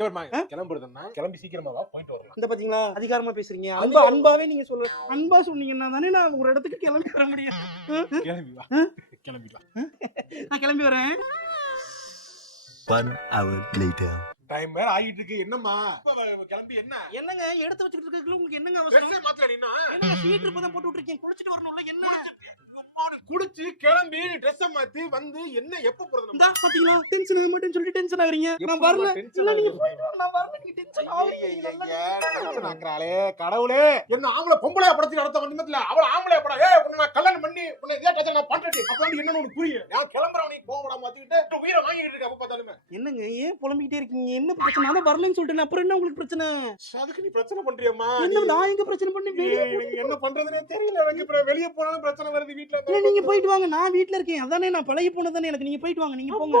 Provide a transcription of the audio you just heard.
கிளம்புறதுன்னா கிளம்பி சீக்கிரமா வா, போயிட்டு வரலாம். இந்த பாத்தீங்களா அதிகாரமா பேசுறீங்க. அன்பாவே நீங்க சொல்ல அன்பா சொன்னீங்கன்னா தானே நான் ஒரு இடத்துக்கு கிளம்பி வர முடியும். கிளம்பி வா, கிளம்பி வா. நான் கிளம்பி வரேன். 1 hour later. டைம் வேற ஆகிட்டு இருக்கு. என்னம்மா கிளம்பி என்ன என்னங்க எடுத்து வச்சுக்கிட்டு இருக்கீங்களா? உங்களுக்கு என்னங்க அவசரம்? ட்ரெஸ்ஸே மாத்தல நீனா? என்ன சீட் இப்பதான் போட்டு விட்டுருக்கீங்க. குளிச்சிட்டு வரணும்ல. என்ன குடிச்சு கிளம்பி ட்ரெஸ் மாத்தி வந்து என்ன எப்ப போறது? இந்தா பாத்தீங்களா டென்ஷன் ஆக மாட்டேன்னு சொல்லிட்டு டென்ஷன் ஆகுறீங்க. நான் வரல. இல்ல நீங்க போயிட்டு வாங்க. நான் வரல. நீங்க டென்ஷன் ஆவீங்க. டென்ஷன் ஆக்குறாளே கடவுளே. என்ன ஆம்பளை பொம்பளையா படத்தி நடத்த வந்ததுல அவள ஆம்பளையா படம். ஏய் உன்னை நான் கல்யாணம் பண்ணி உன்னை இதே டச்ச நான் பண்றேன். அப்பதான் என்னன்னு உனக்கு புரியும். நான் கிளம்பறவனே போவடா மாத்திக்கிட்டு உயிரை வாங்கிட்டு இருக்க. அப்ப பார்த்தாலுமே என்னங்க ஏன் புலம்பிக்கிட்டே இருக்கீங்க? என்ன பிரச்சனை? நான் வரலன்னு சொல்லிட்டேன். அப்புறம் என்ன உங்களுக்கு பிரச்சனை? அதுக்கு நீ பிரச்சனை பண்றியம்மா? என்ன நான் எங்க பிரச்சனை பண்ணி வெளிய எனக்கு என்ன பண்றதுனே தெரியல. எனக்கு இப்ப வெளிய போனாலும் பிரச்சனை வருது வீட்ல. இல்ல நீங்க போயிட்டு வாங்க. நான் வீட்ல இருக்கேன். அதானே நான் பழகி போனதானே எனக்கு. நீங்க போயிட்டு வாங்க. நீங்க போங்க.